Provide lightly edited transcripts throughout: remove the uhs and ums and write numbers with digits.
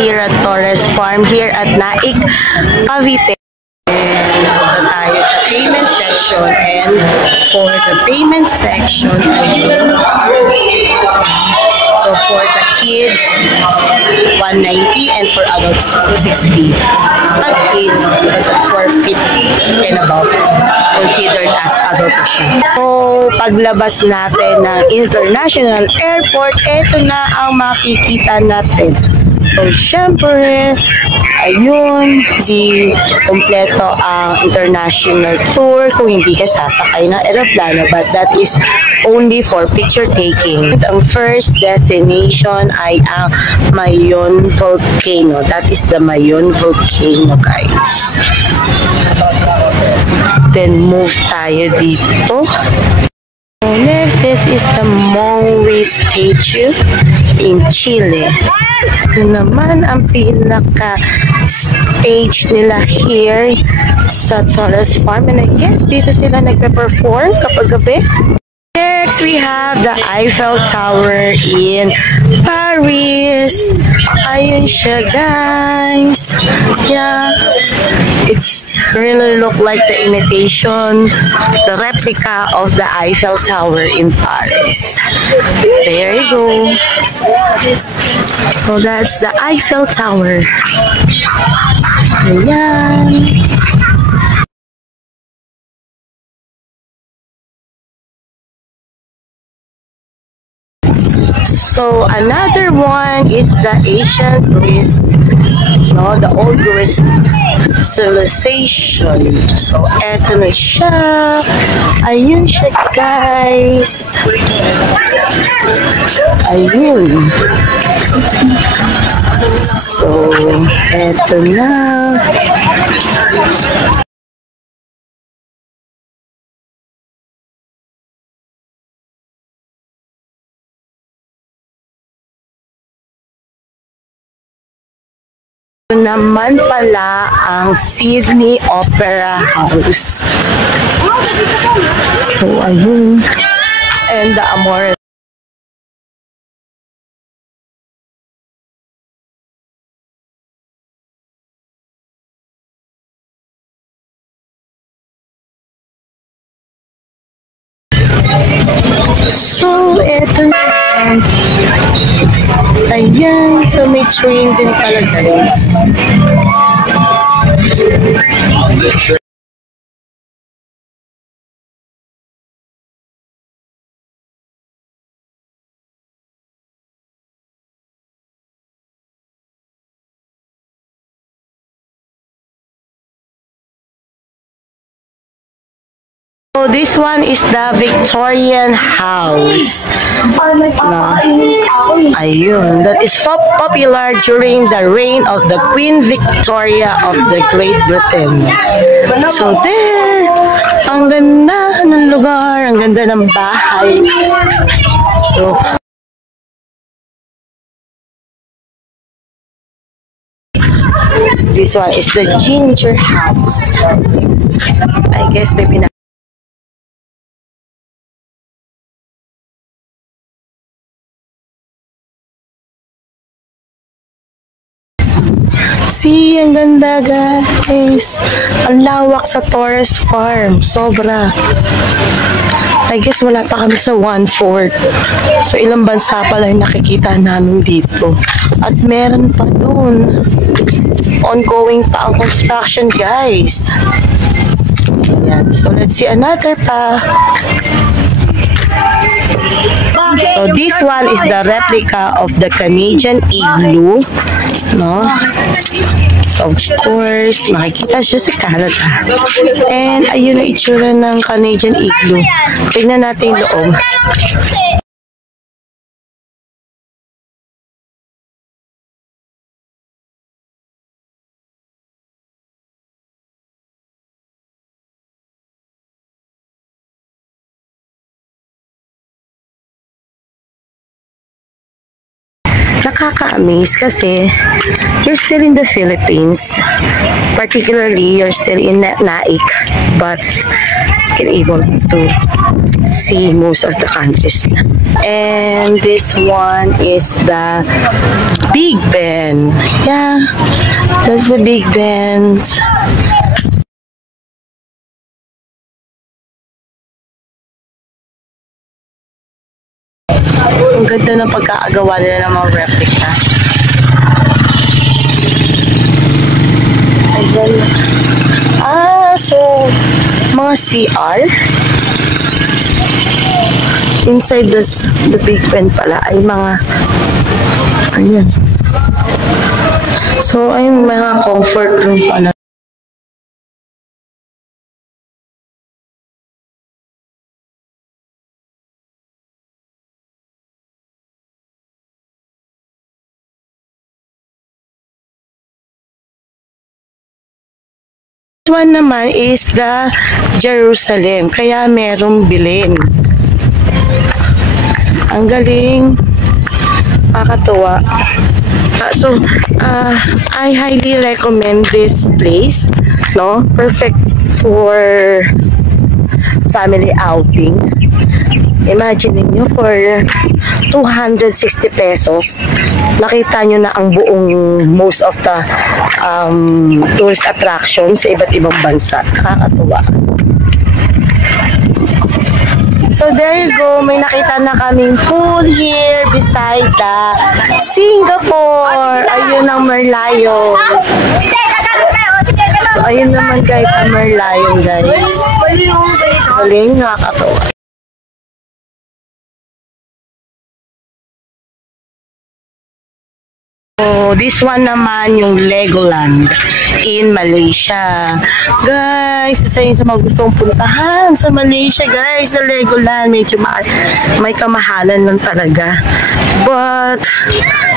here at Torres Farm here at Naik, Cavite. And punta tayo sa payment section, and for the payment section, so for the kids, 190, and for adults, 260. At kids, is at 450 and above, considered as adult siya. So, paglabas natin ng international airport, ito na ang makikita natin. So, syempre, ayun, di kompleto ang international tour kung hindi ka sasakay ng aeroplano, but that is only for picture taking. Ang first destination ay ang Mayon Volcano. That is the Mayon Volcano, guys. Then move tayo dito. Next, this is the Moe statue in Chile. Ito naman ang pinaka-stage nila here sa Torres Farm. And I guess dito sila nagpe-perform kapag gabi. Next, we have the Eiffel Tower in Paris. Ayun siya, guys. Yeah, it's really look like the imitation, the replica of the Eiffel Tower in Paris. There you go. So that's the Eiffel Tower. Ayan. So another one is the ancient Greece, the old Greece civilization. So eto na siya. Ayun siya, guys. Ayun. So eto na. Naman pala ang Sydney Opera House. So, ayun. And the Amore. So, eto na. Ayan. So, may train din pala, guys. So this one is the Victorian house. Ayun, that is popular during the reign of the Queen Victoria of the Great Britain. So there, ang ganda ng lugar, ang ganda ng bahay. So this one is the Ginger House. I guess maybe not. See, ang ganda, guys. Ang lawak sa Torres Farm. Sobra. I guess wala pa kami sa 1/4. So, ilang bansa pala yung nakikita namin dito. At meron pa doon. Ongoing pa ang construction, guys. Ayan. So, let's see another pa. So this one is the replica of the Canadian Igloo, So of course, makikita siya sa Canada. And ayun ang itsura ng Canadian Igloo. Tignan natin yung loob. Nakaka-amaze kasi you're still in the Philippines, particularly you're still in Naik, but can able to see most of the countries. And this one is the Big Ben. Yeah, that's the Big Ben. Ang ganda ng pagkakagawa nila ng mga replica. Ayan. So, mga CR. Inside the Big Ben pala ay mga, ayan. So, ayun, mga comfort room pala. One naman is the Jerusalem, kaya merong bilin. Ang galing, nakakatuwa. So I highly recommend this place, no? Perfect for family outing. Imagine niyo, for 260 pesos, nakita nyo na ang buong most of the tourist attractions sa iba't ibang bansa. Nakakatuwa. So there you go, may nakita na kaming pool here beside the Singapore. Ayun ang Merlion. So ayun naman guys, ang Merlion guys. Galing, nakakatuwa. So, this one naman yung Legoland in Malaysia. Guys, isa yun sa mga gustong puntahan sa Malaysia, guys, sa Legoland. Medyo may kamahalan lang talaga. But,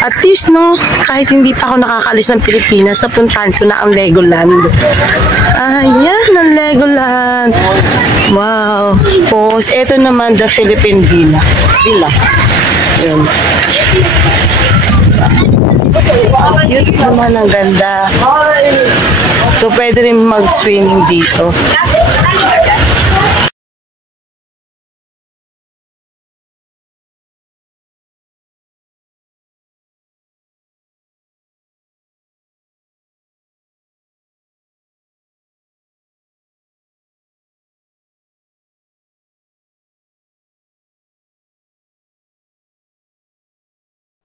at least, no, kahit hindi pa ako nakakalis ng Pilipinas, napuntahan ko na ang Legoland. Ayan, ang Legoland. Wow. Tapos, ito naman, the Philippine Villa. Ayan. Cute naman, ang ganda. So, pwede rin mag-swimming dito.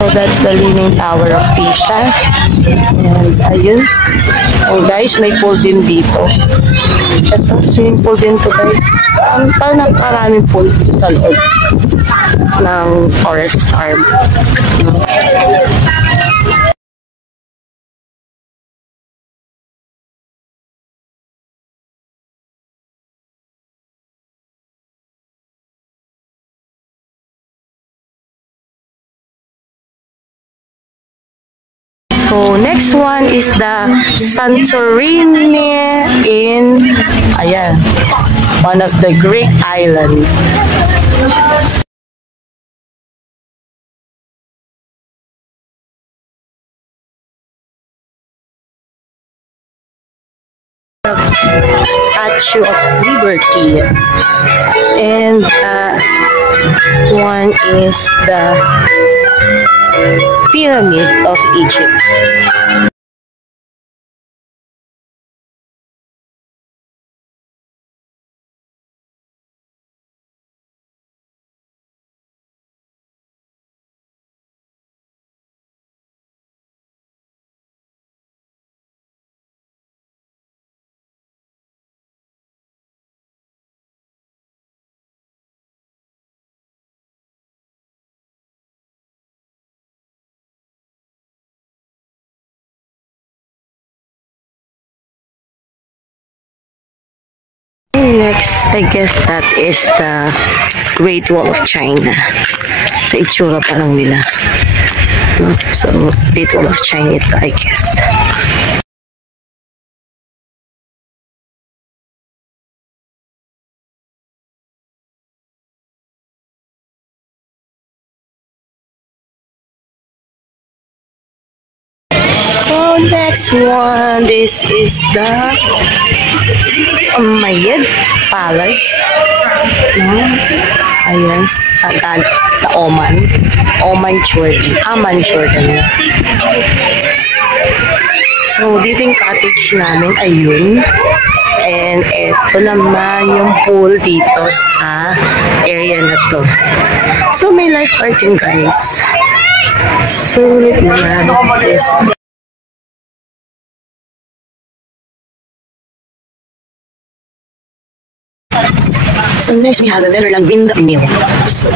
So that's the Leaning Tower of Pisa. And ayun. Oh guys, may pool din dito. Ito, swimming pool din to guys. Parang maraming pool dito sa loob ng forest farm. So, next one is the Santorini in, ayan, one of the Greek islands. Statue of Liberty. And one is the Pyramid of Egypt. Next, I guess that is the Great Wall of China. Sa itsura pa lang nila. So, Great Wall of China ito, I guess. So, next one, this is the Umayyad Palace. No? Ayan, sa Oman. Oman, Jordan. Amman, Jordan. So, dito yung cottage namin. Ayun. And eto naman yung pool dito sa area na to. So, may lifeguard yun, guys. Sulit naman. Yes. Sometimes we have a very long window meal. So,